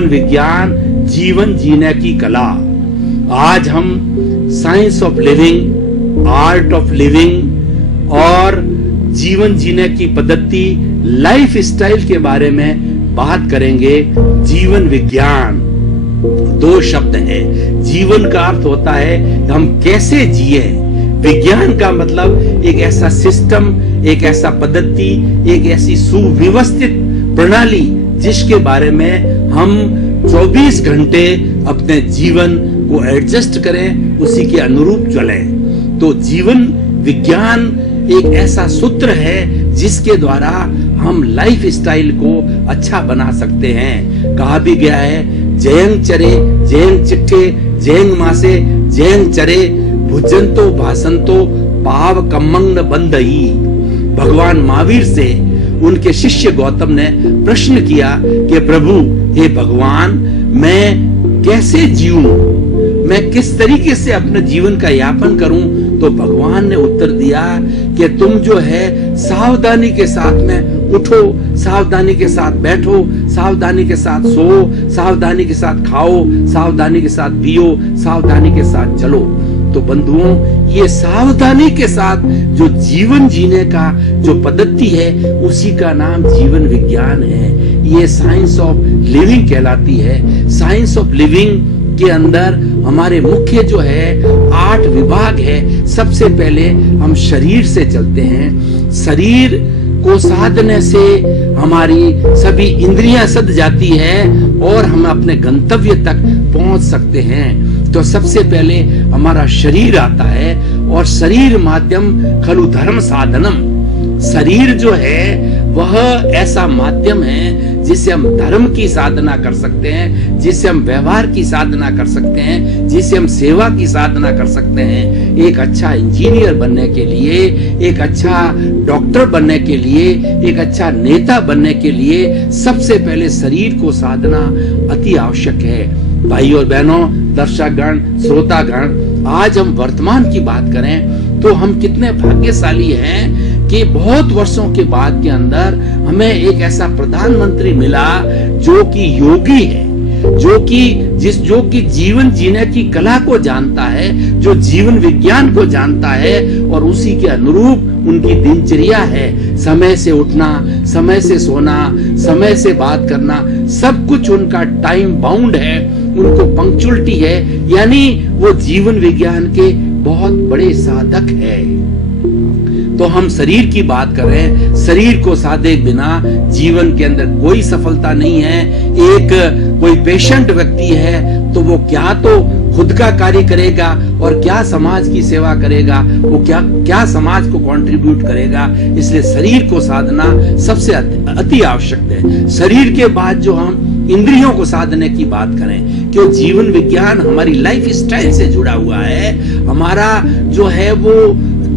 जीवन विज्ञान, जीवन जीने की कला। आज हम science of living, art of living और जीवन जीने की पद्धति, लाइफ स्टाइल के बारे में बात करेंगे। जीवन विज्ञान दो शब्द है। जीवन का अर्थ होता है हम कैसे जिए, विज्ञान का मतलब एक ऐसा सिस्टम, एक ऐसा पद्धति, एक ऐसी सुव्यवस्थित प्रणाली जिसके बारे में हम 24 घंटे अपने जीवन को एडजस्ट करें, उसी के अनुरूप चलें। तो जीवन विज्ञान एक ऐसा सूत्र है जिसके द्वारा हम लाइफ स्टाइल को अच्छा बना सकते हैं। कहा भी गया है, जयंग चरे जयंग चिट्ठे जयंग मासे जयंग चरे भुजंतो भासंतो पाव कम्मंग बंदई। भगवान महावीर से उनके शिष्य गौतम ने प्रश्न किया कि प्रभु, हे भगवान, मैं कैसे जीऊं, मैं किस तरीके से अपने जीवन का यापन करूं? तो भगवान ने उत्तर दिया कि तुम जो है सावधानी के साथ में उठो, सावधानी के साथ बैठो, सावधानी के साथ सो, सावधानी के साथ खाओ, सावधानी के साथ पियो, सावधानी के साथ चलो। तो बंधुओं, ये सावधानी के साथ जो जीवन जीने का जो पद्धति है, उसी का नाम जीवन विज्ञान है। ये साइंस ऑफ लिविंग कहलाती है। साइंस ऑफ लिविंग के अंदर हमारे मुख्य जो है 8 विभाग है। सबसे पहले हम शरीर से चलते हैं। शरीर को साधने से हमारी सभी इंद्रियां सद जाती है और हम अपने गंतव्य तक पहुंच सकते हैं। तो सबसे पहले हमारा शरीर आता है, और शरीर माध्यम खलु धर्म साधनम। शरीर जो है वह ऐसा माध्यम है जिससे हम धर्म की साधना कर सकते हैं, जिससे हम व्यवहार की साधना कर सकते हैं, जिससे हम सेवा की साधना कर सकते हैं। एक अच्छा इंजीनियर बनने के लिए, एक अच्छा डॉक्टर बनने के लिए, एक अच्छा नेता बनने के लिए सबसे पहले शरीर को साधना अति आवश्यक है। भाई और बहनों, दर्शकगण, श्रोतागण, आज हम वर्तमान की बात करें तो हम कितने भाग्यशाली हैं कि बहुत वर्षों के बाद के अंदर हमें एक ऐसा प्रधानमंत्री मिला जो कि योगी है, जो कि जीवन जीने की कला को जानता है, जो जीवन विज्ञान को जानता है, और उसी के अनुरूप उनकी दिनचर्या है। समय से उठना, समय से सोना, समय से बात करना, सब कुछ उनका टाइम बाउंड है, उनको पंक्चुअलिटी है। यानी वो जीवन विज्ञान के बहुत बड़े साधक है। तो हम शरीर की बात कर रहे हैं। शरीर को साधे बिना जीवन के अंदर कोई सफलता नहीं है। एक कोई पेशेंट व्यक्ति है तो वो क्या तो खुद का कार्य करेगा और क्या समाज की सेवा करेगा, वो क्या समाज को कंट्रीब्यूट करेगा। इसलिए शरीर को साधना सबसे अति आवश्यक है। शरीर के बाद जो हम इंद्रियों को साधने की बात करें, क्यों जीवन विज्ञान हमारी लाइफ स्टाइल से जुड़ा हुआ है, हमारा जो है वो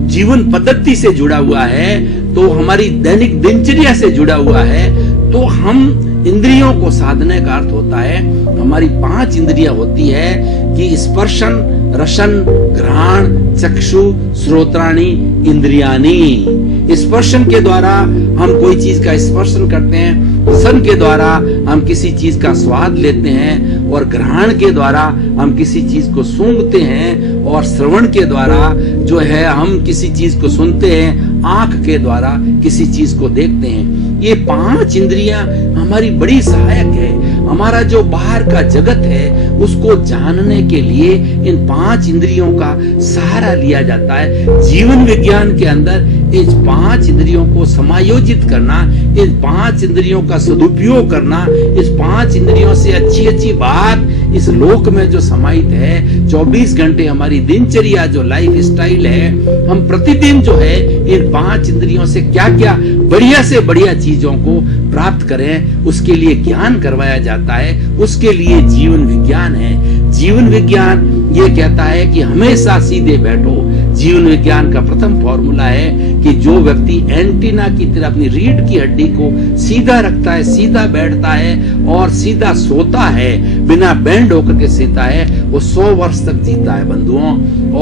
जीवन पद्धति से जुड़ा हुआ है, तो हमारी दैनिक दिनचर्या से जुड़ा हुआ है। तो हम इंद्रियों को साधने का अर्थ होता है, हमारी 5 इंद्रियां होती है कि स्पर्शन, रसन, घ्राण, चक्षु, श्रोत्राणि, इंद्रियाणि। स्पर्शन के द्वारा हम कोई चीज का स्पर्शन करते हैं, रसन के द्वारा हम किसी चीज का स्वाद लेते हैं, और घ्राण के द्वारा हम किसी चीज को सूंघते हैं, और श्रवण के द्वारा जो है हम किसी चीज को सुनते हैं, आंख के द्वारा किसी चीज को देखते हैं। ये 5 इंद्रियां हमारी बड़ी सहायक है। हमारा जो बाहर का जगत है उसको जानने के लिए इन 5 इंद्रियों का सहारा लिया जाता है। जीवन विज्ञान के अंदर इस 5 इंद्रियों को समायोजित करना, इन 5 इंद्रियों का सदुपयोग करना, इस 5 इंद्रियों से अच्छी अच्छी बात इस लोक में जो समाहित है। 24 घंटे हमारी दिनचर्या जो लाइफ स्टाइल है, हम प्रतिदिन जो है इन 5 इंद्रियों से क्या क्या बढ़िया से बढ़िया चीजों को प्राप्त करें, उसके लिए ज्ञान करवाया जाता है। उसके लिए जीवन विज्ञान है। जीवन विज्ञान ये कहता है कि हमेशा सीधे बैठो। जीवन विज्ञान का प्रथम फॉर्मूला है कि जो व्यक्ति एंटीना की तरह अपनी रीढ़ की हड्डी को सीधा रखता है, सीधा बैठता है और सीधा सोता है, बिना बैंड होकर के सोता है, वो 100 वर्ष तक जीता है बंधुओं।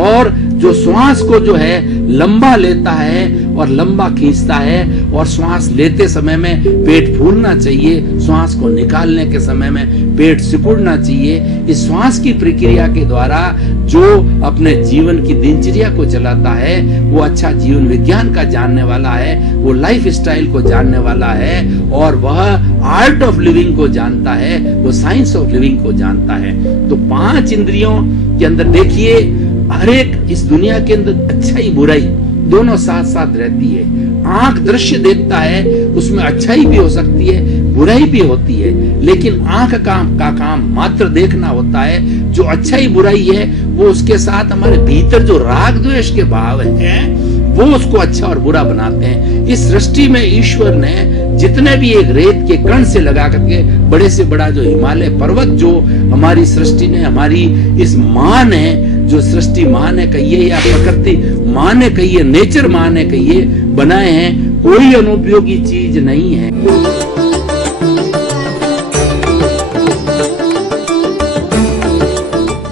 और जो श्वास को जो है लंबा लेता है और लंबा खींचता है, और श्वास लेते समय में पेट फूलना चाहिए, श्वास को निकालने के समय में पेट सिकुड़ना चाहिए। इस श्वास की प्रक्रिया के द्वारा जो अपने जीवन की दिनचर्या को चलाता है वो अच्छा जीवन विज्ञान का जानने वाला है, वो लाइफ स्टाइल को जानने वाला है, और वह आर्ट ऑफ लिविंग को जानता है, वो साइंस ऑफ लिविंग को जानता है। तो 5 इंद्रियों के अंदर देखिए, हर एक इस दुनिया के अंदर अच्छाई बुराई दोनों साथ साथ रहती है। आंख दृश्य देखता है, उसमें अच्छाई भी हो सकती है, बुराई भी होती है, लेकिन आंख का काम मात्र देखना होता है। जो अच्छाई बुराई है वो उसके साथ हमारे भीतर जो राग द्वेष के भाव हैं वो उसको अच्छा और बुरा बनाते हैं। इस सृष्टि में ईश्वर ने जितने भी एक रेत के कण से लगा करके बड़े से बड़ा जो हिमालय पर्वत जो हमारी सृष्टि ने, हमारी इस मां ने, जो सृष्टि मां ने कहिए या प्रकृति मां ने कहिए, नेचर मां ने कहिए, बनाए हैं, कोई अनुपयोगी चीज नहीं है।